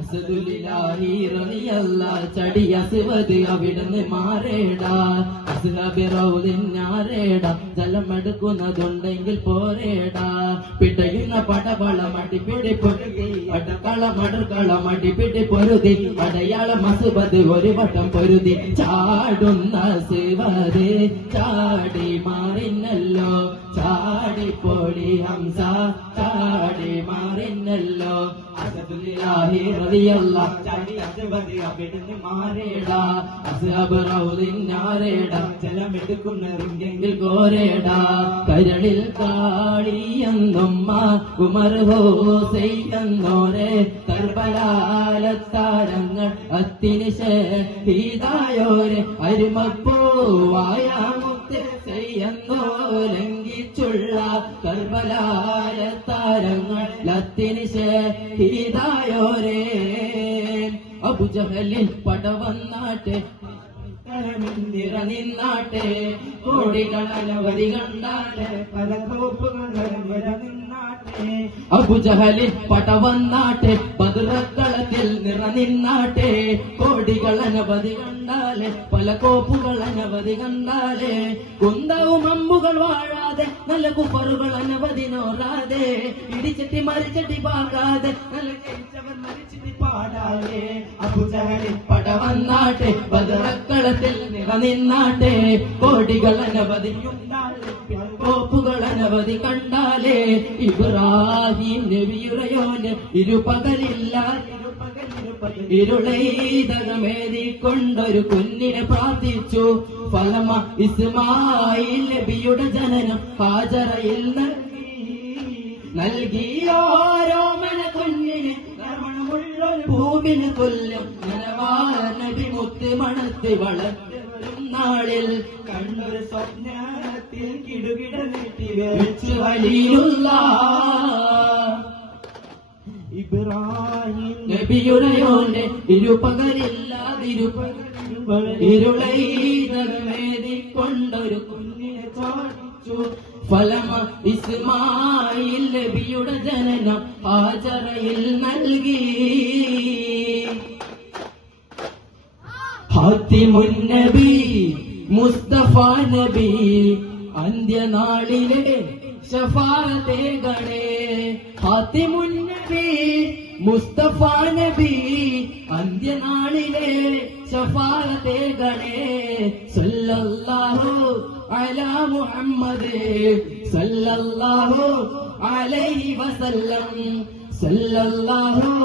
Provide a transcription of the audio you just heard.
അസദുലിലാഹി റളിയല്ല ചടി അസുവത് അവിടുന്ന് മാറേടാ. അസുഹബിറൗലിഞ്ഞാറേടാ ജലമെടുക്കുന്നതുണ്ടെങ്കിൽ പോരേടാ. പിടയുന്ന പടവള മടിപിടി പൊരുതി അടക്കള മടക്കള മടിപിടി പൊരുതി അടയാളം അസുബത് ഒരു വട്ടം പൊരുതി. ചാടുന്ന സിവത് ചാടി മാറിനല്ലോ. പൊടി ഹംസ അവിടുന്ന് മാറേടാ. കോരേടാ കരളിൽ കാളിയെന്നും ഉമർ ഹോസെയ്യെന്നോരെ കർബലാലത്താരങ്ങൾ അത്തിന് ഷഹീദായോരെ അരുമപ്പൂവായ മുത്ത് ചെയ്യുന്നോ ലംഘിച്ചുള്ള കർബലാലത്താരങ്ങൾ താരങ്ങൾ ഷഹീദായോരെ അബുജഹലിൽ പടവന്നാട്ടെ നിറ നിന്നാട്ടെ കോടികൾ അനവധി കണ്ടാട്ടെ പല കോപ്പുകളും നിന്നാട്ടെ അബുജഹലിൽ പടവന്നാട്ടെ പതിറക്കളത്തിൽ നിറ നിന്നാട്ടെ കോടികൾ അനവധി കണ്ടാലെ പല കോപ്പുകൾ അനവധി കണ്ടാലെ. കുന്തവും അമ്പുകൾ വാഴാതെ നല്ല കുപ്പറുകൾ അനവധി നോറാതെ. ഇടിച്ചട്ടി മരിച്ചട്ടി പാകാതെ നല്ല പാടാതെ അബുജഹലിൽ പടവന്നാട്ടെ ബദറക്കളത്തിൽ നിറ നിന്നാട്ടെ കോടികൾ അനവധിയുണ്ടാലെ കോപ്പുകൾ അനവധി കണ്ടാലേ. ഇബ്രാഹിം നബിയുറയോന് ഇരുപകലില്ല. ഇരുളൈതകമേതി കൊണ്ടൊരു കുഞ്ഞിനെ പ്രാർത്ഥിച്ചു. ഫലമ ഇസ്മായിൽ നബിയുടെ ജനനം ഹാജറയിൽ നൽകി. കുഞ്ഞിന് പൂവിന് കൊല്ലും നനവാന നബി മുത്ത് മണത്ത് വളർത്തും നാളിൽ കണ്ണൊരു സ്വപ്നത്തിൽ കിടുകിട നീട്ടി വെച്ച് വലിയുള്ള ഇബ്രാഹിം നബിയുടെ ഇരുപകരില്ലാതിരുപകൽ ഇരുളൈതകമേതി കൊണ്ടൊരു കുഞ്ഞിനെ ചോദിച്ചു ഫലമ ഇസ്മായിൽ നബിയുടെ ജനനം ഹാജറയിൽ നൽകി. ഹാത്തിമുന്നബി മുസ്തഫ നബി അന്ത്യനാളിലെ ഷഫാത്തെ നബി മുസ്തഫ നബി അന്ത്യനാളിലെ ഗണേ സല്ലല്ലാഹു അലാ മുഹമ്മദ് സല്ലല്ലാഹു അലൈഹി വസല്ലം സല്ലല്ലാഹു